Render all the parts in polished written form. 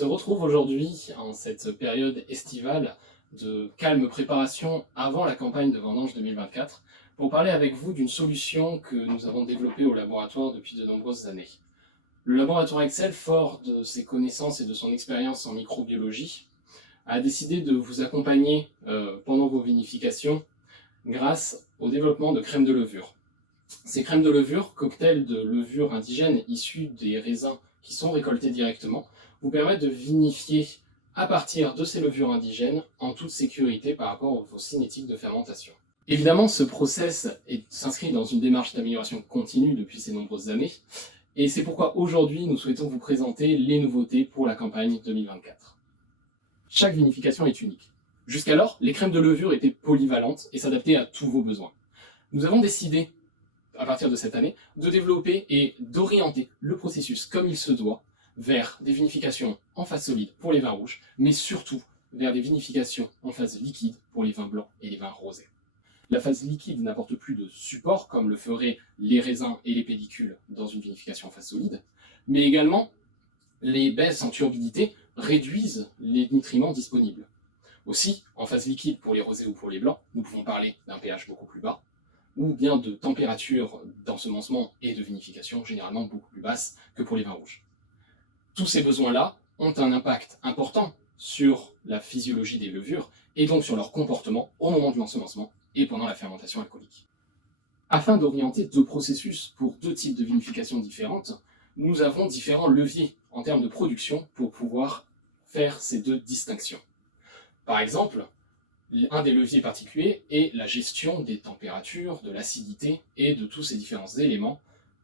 se retrouve aujourd'hui en cette période estivale de calme préparation avant la campagne de vendange 2024 pour parler avec vous d'une solution que nous avons développée au laboratoire depuis de nombreuses années. Le laboratoire Excel, fort de ses connaissances et de son expérience en microbiologie, a décidé de vous accompagner pendant vos vinifications grâce au développement de crèmes de levure. Ces crèmes de levure, cocktails de levure indigène issus des raisins qui sont récoltés directement, vous permettent de vinifier à partir de ces levures indigènes en toute sécurité par rapport aux cinétiques de fermentation. Évidemment, ce process s'inscrit dans une démarche d'amélioration continue depuis ces nombreuses années, et c'est pourquoi aujourd'hui nous souhaitons vous présenter les nouveautés pour la campagne 2024. Chaque vinification est unique. Jusqu'alors, les crèmes de levure étaient polyvalentes et s'adaptaient à tous vos besoins. Nous avons décidé, à partir de cette année, de développer et d'orienter le processus comme il se doit vers des vinifications en phase solide pour les vins rouges, mais surtout vers des vinifications en phase liquide pour les vins blancs et les vins rosés. La phase liquide n'apporte plus de support comme le feraient les raisins et les pellicules dans une vinification en phase solide, mais également les baisses en turbidité réduisent les nutriments disponibles. Aussi, en phase liquide pour les rosés ou pour les blancs, nous pouvons parler d'un pH beaucoup plus bas, ou bien de température d'ensemencement et de vinification généralement beaucoup plus basse que pour les vins rouges. Tous ces besoins-là ont un impact important sur la physiologie des levures et donc sur leur comportement au moment de l'ensemencement et pendant la fermentation alcoolique. Afin d'orienter deux processus pour deux types de vinification différentes, nous avons différents leviers en termes de production pour pouvoir faire ces deux distinctions. Par exemple, un des leviers particuliers est la gestion des températures, de l'acidité et de tous ces différents éléments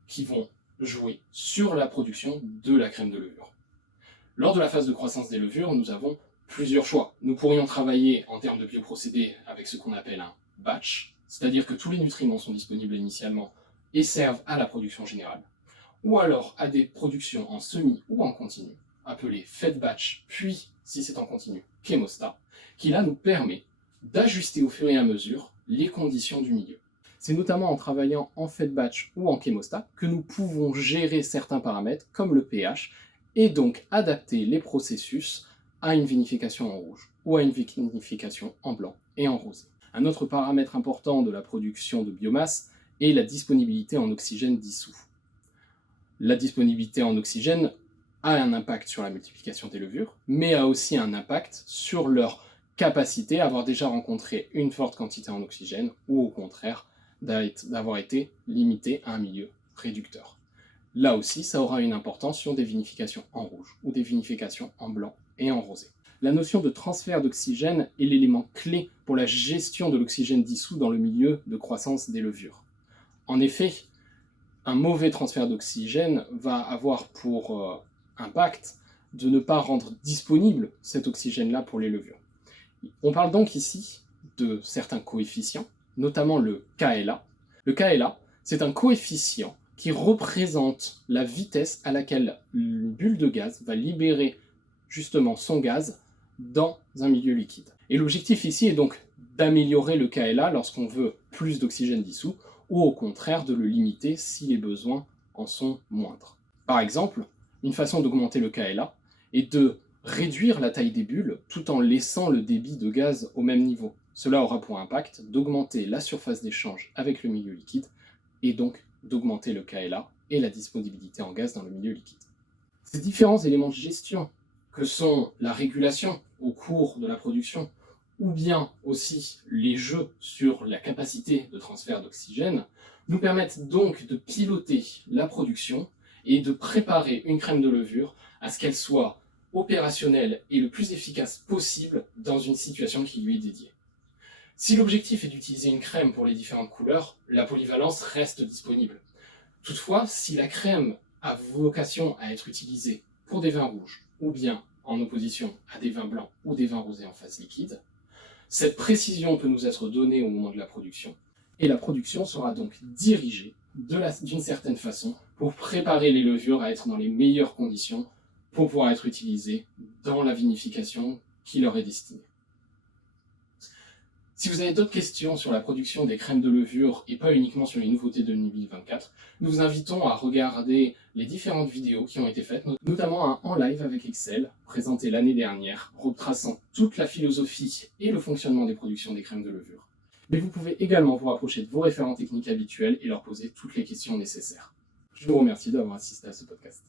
qui vont jouer sur la production de la crème de levure. Lors de la phase de croissance des levures, nous avons plusieurs choix. Nous pourrions travailler en termes de bioprocédés avec ce qu'on appelle un batch, c'est-à-dire que tous les nutriments sont disponibles initialement et servent à la production générale, ou alors à des productions en semi ou en continu, appelées fed batch, puis, si c'est en continu, chémostat, qui là nous permet d'ajuster au fur et à mesure les conditions du milieu. C'est notamment en travaillant en fed batch ou en chémostat que nous pouvons gérer certains paramètres comme le pH et donc adapter les processus à une vinification en rouge ou à une vinification en blanc et en rosé. Un autre paramètre important de la production de biomasse est la disponibilité en oxygène dissous. La disponibilité en oxygène a un impact sur la multiplication des levures, mais a aussi un impact sur leur capacité à avoir déjà rencontré une forte quantité en oxygène ou au contraire d'avoir été limité à un milieu réducteur. Là aussi, ça aura une importance sur des vinifications en rouge ou des vinifications en blanc et en rosé. La notion de transfert d'oxygène est l'élément clé pour la gestion de l'oxygène dissous dans le milieu de croissance des levures. En effet, un mauvais transfert d'oxygène va avoir pour impact de ne pas rendre disponible cet oxygène-là pour les levures. On parle donc ici de certains coefficients, notamment le KLA. Le KLA, c'est un coefficient qui représente la vitesse à laquelle une bulle de gaz va libérer justement son gaz dans un milieu liquide. Et l'objectif ici est donc d'améliorer le KLA lorsqu'on veut plus d'oxygène dissous, ou au contraire de le limiter si les besoins en sont moindres. Par exemple, une façon d'augmenter le KLA est de réduire la taille des bulles tout en laissant le débit de gaz au même niveau. Cela aura pour impact d'augmenter la surface d'échange avec le milieu liquide et donc d'augmenter le KLA et la disponibilité en gaz dans le milieu liquide. Ces différents éléments de gestion que sont la régulation au cours de la production ou bien aussi les jeux sur la capacité de transfert d'oxygène nous permettent donc de piloter la production et de préparer une crème de levure à ce qu'elle soit opérationnelle et le plus efficace possible dans une situation qui lui est dédiée. Si l'objectif est d'utiliser une crème pour les différentes couleurs, la polyvalence reste disponible. Toutefois, si la crème a vocation à être utilisée pour des vins rouges ou bien en opposition à des vins blancs ou des vins rosés en phase liquide, cette précision peut nous être donnée au moment de la production et la production sera donc dirigée d'une certaine façon pour préparer les levures à être dans les meilleures conditions pour pouvoir être utilisées dans la vinification qui leur est destinée. Si vous avez d'autres questions sur la production des crèmes de levure et pas uniquement sur les nouveautés de 2024, nous vous invitons à regarder les différentes vidéos qui ont été faites, notamment un en live avec Excel, présenté l'année dernière, retraçant toute la philosophie et le fonctionnement des productions des crèmes de levure. Mais vous pouvez également vous rapprocher de vos référents techniques habituels et leur poser toutes les questions nécessaires. Je vous remercie d'avoir assisté à ce podcast.